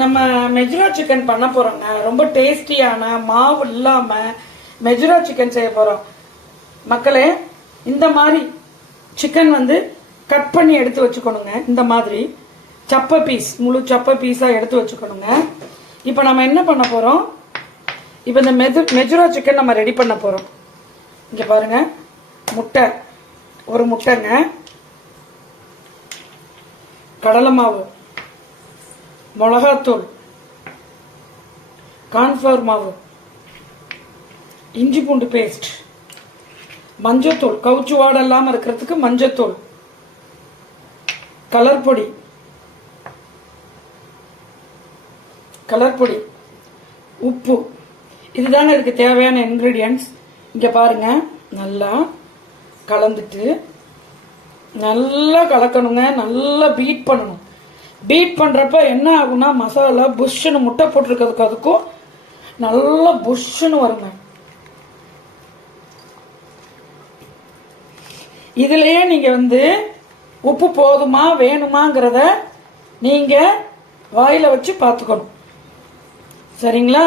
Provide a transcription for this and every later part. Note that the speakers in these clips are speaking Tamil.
நம்ம மெஜுரா சிக்கன் பண்ண போறோங்க. ரொம்ப டேஸ்டியான மாவு இல்லாம மெஜுரா சிக்கன் செய்ய போறோம். மக்களே இந்த மாதிரி சிக்கன் வந்து கட் பண்ணி எடுத்து வச்சுக்கணுங்க. இந்த மாதிரி சப்ப பீஸ் முழு சப்ப பீஸா எடுத்து வச்சுக்கணுங்க. இப்போ நம்ம என்ன பண்ண போறோம்? இப்போ இந்த மெது மெஜுரா சிக்கன் நம்ம ரெடி பண்ண போறோம். இங்க பாருங்க. முட்டை. ஒரு முட்டைங்க. கடலை மாவு. மிளகாத்தூள் கார்ன்ஃப்ளவர் மாவு. இஞ்சி பூண்டு பேஸ்ட் மஞ்சத்தூள். கவுச்சு வாடை இல்லாமல் இருக்கிறதுக்கு மஞ்சத்தூள். கலர் பொடி. கலர் பொடி. உப்பு. இதுதாங்க இதுக்கு தேவையான இன்க்ரீடியன்ட்ஸ் இங்கே பாருங்க. நல்லா கலந்துட்டு நல்லா கலக்கணுங்க. நல்லா பீட் பண்ணணும். பீட் பண்ணுறப்ப என்ன ஆகும்னா மசாலா புஷ்ஷுன்னு முட்டை போட்டிருக்கிறதுக்கு அதுக்கும் நல்லா புஷ்ஷுன்னு வருங்க. இதுலயே நீங்கள் வந்து உப்பு போதுமா வேணுமாங்கிறத நீங்கள் வாயில் வச்சு பார்த்துக்கணும். சரிங்களா?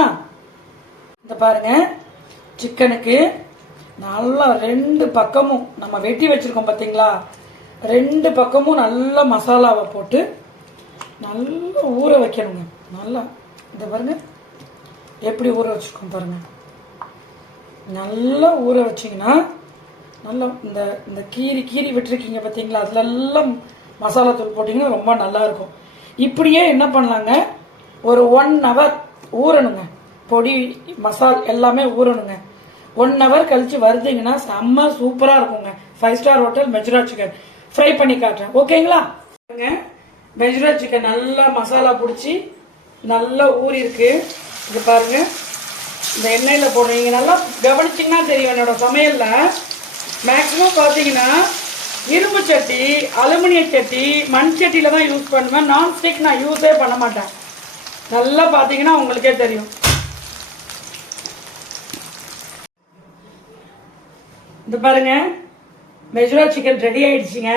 இந்த பாருங்க சிக்கனுக்கு நல்லா ரெண்டு பக்கமும் நம்ம வெட்டி வச்சிருக்கோம் பார்த்தீங்களா ரெண்டு பக்கமும் நல்லா மசாலாவை போட்டு நல்லா ஊற வைக்கணுங்க. நல்லா. இந்த பாருங்க. எப்படி ஊற வச்சுருக்கோம் பாருங்க. நல்லா ஊற வச்சீங்கன்னா நல்லா இந்த இந்த கீரி கீரி விட்டுருக்கீங்க பார்த்தீங்களா அதிலெல்லாம் மசாலா தூள் போட்டிங்கன்னா ரொம்ப நல்லா இருக்கும். இப்படியே என்ன பண்ணலாங்க? ஒரு ஒன் ஹவர் ஊறணுங்க. பொடி மசால் எல்லாமே ஊறணுங்க. ஒன் ஹவர் கழித்து வருதுங்கன்னா செம்ம சூப்பராக இருக்குங்க. ஃபைவ் ஸ்டார் ஹோட்டல் மெஜ்ரா சிக்கன். ஃப்ரை பண்ணி காட்டுறேன். ஓகேங்களா மெஜ்ரா சிக்கன் நல்லா மசாலா பிடிச்சி நல்லா ஊறி இருக்கு இது பாருங்க. இந்த எண்ணெயில போடுறீங்க நல்லா கவனிச்சிங்கன்னா தெரியும் என்னோட சமையலில். மேக்ஸிமம் பார்த்தீங்கன்னா இரும்பு சட்டி அலுமினிய சட்டி மண் சட்டியில் தான் யூஸ் பண்ணுவேன். நான் ஸ்டிக் நான் யூஸே பண்ண மாட்டேன். நல்லா பார்த்தீங்கன்னா உங்களுக்கே தெரியும். இந்த பாருங்க. மெஜுரா சிக்கன் ரெடி ஆயிடுச்சுங்க.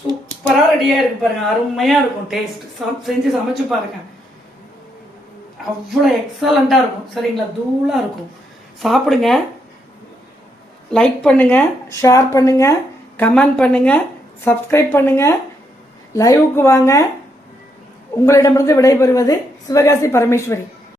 சூப்பரா ரெடியா இருக்கு பாருங்க. அருமையா இருக்கும் டேஸ்ட் செஞ்சு சமைச்சு பாருங்க. அவ்வளோ எக்ஸலண்டா இருக்கும். சரிங்களா? தூளா இருக்கும். சாப்பிடுங்க. லைக் பண்ணுங்க. ஷேர் பண்ணுங்க. கமெண்ட் பண்ணுங்க. சப்ஸ்கிரைப் பண்ணுங்க. லைவுக்கு வாங்க. உங்களிடமிருந்து விடைபெறுவது சிவகாசி பரமேஸ்வரி.